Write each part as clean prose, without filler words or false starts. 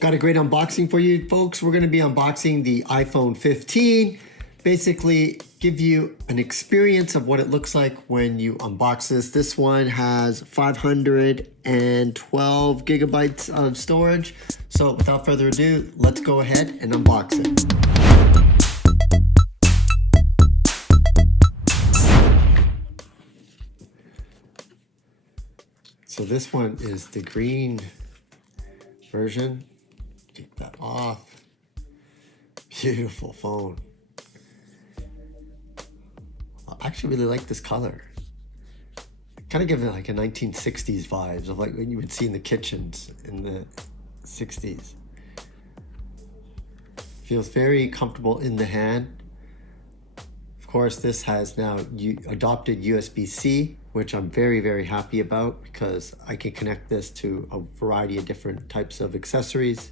Got a great unboxing for you folks. We're going to be unboxing the iPhone 15. Basically give you an experience of what it looks like when you unbox this. This one has 512 gigabytes of storage. So without further ado, let's go ahead and unbox it. So this one is the green version. Take that off. Beautiful phone. I actually really like this color. Kind of gives it like a 1960s vibes of like when you would see in the kitchens in the 60s. Feels very comfortable in the hand. Of course, this has now adopted USB-C, which I'm very, very happy about because I can connect this to a variety of different types of accessories.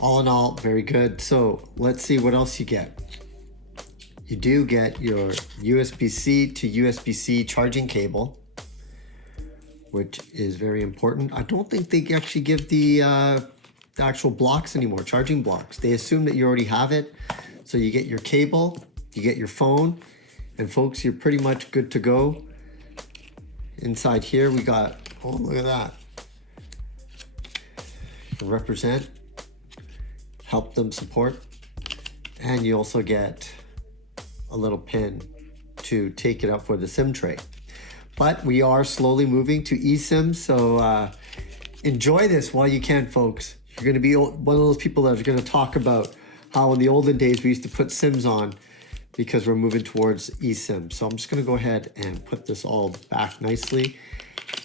All in all, very good. So let's see what else you get. You do get your USB-C to USB-C charging cable, which is very important. I don't think they actually give the actual blocks anymore, charging blocks. They assume that you already have it. So you get your cable, you get your phone, and folks, you're pretty much good to go. Inside here, we got, oh, look at that. Represent, help them support. And you also get a little pin to take it up for the SIM tray. But we are slowly moving to eSIM, so enjoy this while you can, folks. You're gonna be one of those people that are gonna talk about how in the olden days we used to put SIMs on because we're moving towards eSIM. So I'm just gonna go ahead and put this all back nicely.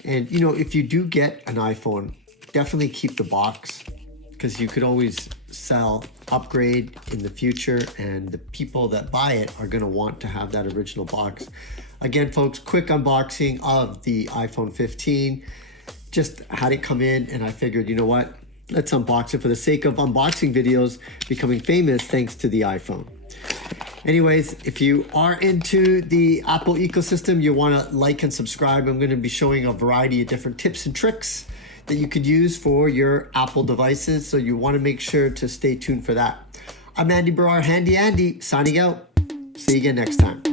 And you know, if you do get an iPhone, definitely keep the box because you could always sell, upgrade in the future, and the people that buy it are gonna want to have that original box. Again, folks, quick unboxing of the iPhone 15. Just had it come in and I figured, you know what? Let's unbox it for the sake of unboxing videos becoming famous thanks to the iPhone. Anyways, if you are into the Apple ecosystem, you wanna like and subscribe. I'm gonna be showing a variety of different tips and tricks that you could use for your Apple devices. So you wanna make sure to stay tuned for that. I'm Andy Baryer, Handy Andy, signing out. See you again next time.